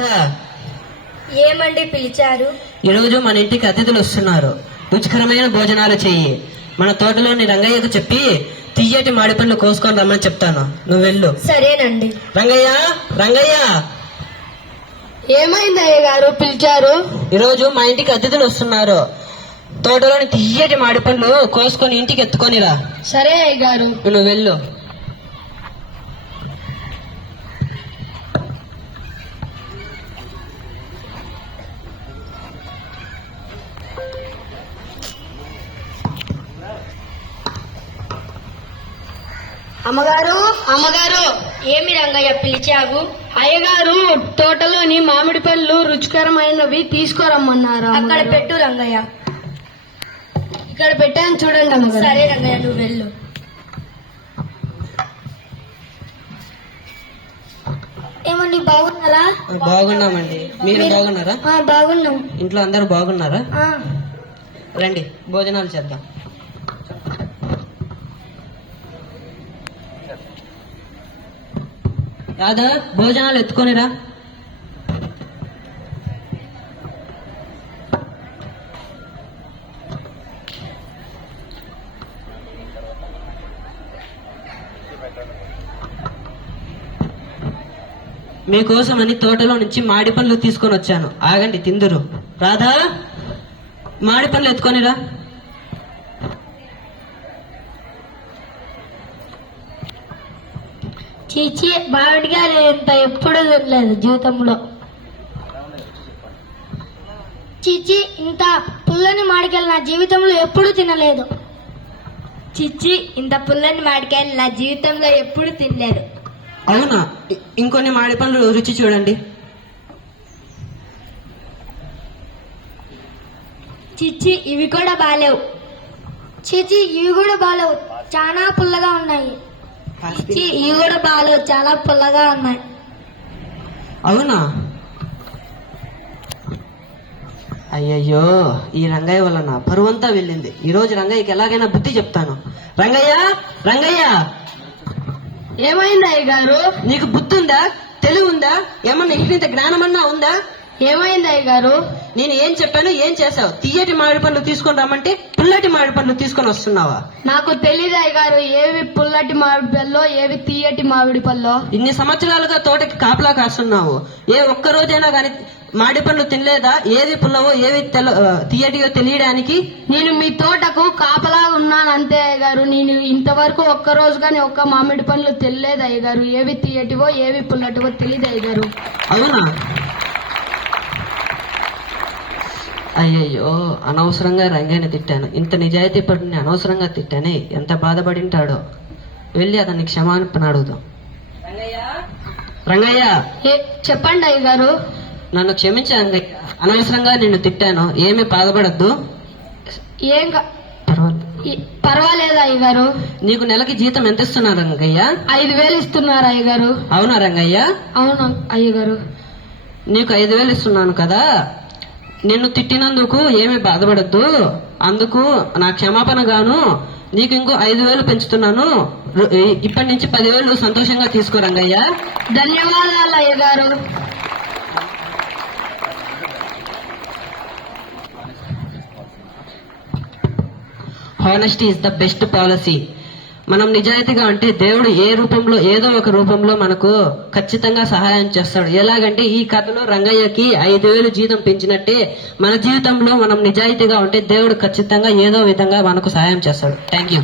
రాధా, ఏమండి పిలిచారు? ఈరోజు మన ఇంటికి అతిథులు వస్తున్నారు. రుచికరమైన భోజనాలు చెయ్యి. మన తోటలోని రంగయ్యకు చెప్పి తియ్యటి మాడి పళ్ళు కోసుకొని రమ్మని చెప్తాను. నువ్వు వెళ్ళు. సరేనండి. రంగయ్య, రంగయ్య, ఏమైంది అయ్య గారు పిలిచారు? ఈరోజు మా ఇంటికి అతిథులు వస్తున్నారు. తోటలోని తియ్యటి మాడి పళ్ళు కోసుకొని ఇంటికి ఎత్తుకొనిరా. సరే అయ్య గారు. నువ్వు వెళ్ళు. అమ్మగారు, అమ్మగారు, ఏమి రంగయ్య పిలిచావు? అయ్యగారు తోటలోని మామిడి పళ్ళు రుచికరమైనవి తీసుకురమ్మన్నారు. అక్కడ పెట్టు రంగయ్య. ఇక్కడ పెట్టాను చూడండి అమ్మగారు. సరే రంగయ్య, నువ్వు వెళ్ళు. ఏమండి బాగున్నారా? బాగున్నామండి. మీరు బాగున్నారా? బాగున్నాం. ఇంట్లో అందరూ బాగున్నారా? రండి, భోజనాలు చేద్దాం. రాధా, భోజనాలు ఎత్తుకొనిరా. మీకోసమని తోటలో నుంచి మాడి పళ్ళు తీసుకొని వచ్చాను. ఆగండి, తిందురు. రాధా, మాడి పళ్ళు ఎత్తుకొనిరా. చీచి, మామిడిగా ఇంత ఎప్పుడు తినలేదు జీవితంలో. చీచి, ఇంత పుల్లని మామిడికాయలు నా జీవితంలో ఎప్పుడు తినలేదు. చిచ్చి, ఇంత పుల్లని మామిడికాయలు నా జీవితంలో ఎప్పుడు తినలేదు. అవునా? ఇంకొన్ని మాడి పళ్ళు రుచి చూడండి. చిచ్చి, ఇవి కూడా బాలేవు. చిచి, ఇవి కూడా బాలేవు, చాలా పుల్లగా ఉన్నాయి. చిచ్చి, ఇవి కూడా బాలేవు, చాలా పుల్లగా ఉన్నాయి. అవునా? అయ్యయ్యో, ఈ రంగయ్య వల్ల నా పరువంతా వెళ్ళింది. ఈ రోజు రంగయ్యకి ఎలాగైనా బుద్ధి చెప్తాను. రంగయ్య, రంగయ్య, ఏమైంది అయ్య గారు? నీకు బుద్ధి ఉందా? తెలివి ఉందా? ఏమన్నా ఇంత జ్ఞానమన్నా ఉందా? ఏమైంది అయ్య గారు? నేను ఏం చెప్పాను, ఏం చేశావు? తియ్యటి మామిడి పండ్లు తీసుకొని రమ్మంటే పుల్లటి మామిడి పండ్లు తీసుకొని వస్తున్నావా? నాకు తెలియదు అయ్య గారు, ఏవి పుల్లటి మామిడి పళ్ళో ఏవి తీయటి మామిడి పళ్ళో. ఇన్ని సంవత్సరాలుగా తోటకి కాపలా కాస్తున్నావు. ఏ ఒక్క రోజైనా గాని మామిడి పండ్లు తినలేదా? ఏవి పుల్లవో ఏవి తీయటివో తెలియడానికి. నేను మీ తోటకు కాపలా ఉన్నాను అంతే అయ్య గారు. నేను ఇంతవరకు ఒక్క రోజు కానీ ఒక్క మామిడి పండ్లు తెలియలేదు అయ్య గారు. ఏవి తీయటివో ఏవి పుల్లటివో తెలియదు అయ్య గారు. అవునా? అయ్యయ్యో, అనవసరంగా రంగయ్యని తిట్టాను. ఇంత నిజాయితీ పడిని అనవసరంగా తిట్టానే. ఎంత బాధపడింటాడో. వెళ్ళి అతన్ని క్షమాపణ అడుగుదాం. రంగయ్య, చెప్పండి అయ్య గారు. నన్ను క్షమించండి, అనవసరంగా నిన్ను తిట్టాను. ఏమీ బాధపడద్దు. ఏం పర్వాలేదు అయ్య గారు. నీకు నెలకి జీతం ఎంత ఇస్తున్నారు రంగయ్య? 5,000 ఇస్తున్నారు అయ్య గారు. అవునా రంగయ్య? అవును అయ్య గారు. నీకు 5,000 ఇస్తున్నాను కదా, నిన్ను తిట్టినందుకు ఏమీ బాధపడద్దు. అందుకు నా క్షమాపణ గాను నీకు ఇంకో 5,000 పెంచుతున్నాను. ఇప్పటి నుంచి 10,000 సంతోషంగా తీసుకో రంగయ్య. ధన్యవాదాలు అయ్య గారు. Honesty is the best policy. మనం నిజాయితీగా అంటే దేవుడు ఏ రూపంలో ఏదో ఒక రూపంలో మనకు ఖచ్చితంగా సహాయం చేస్తాడు. ఎలాగంటే ఈ కథలో రంగయ్యకి 5,000 జీతం పెంచినట్టే మన జీవితంలో మనం నిజాయితీగా ఉంటే దేవుడు ఖచ్చితంగా ఏదో విధంగా మనకు సహాయం చేస్తాడు. Thank you.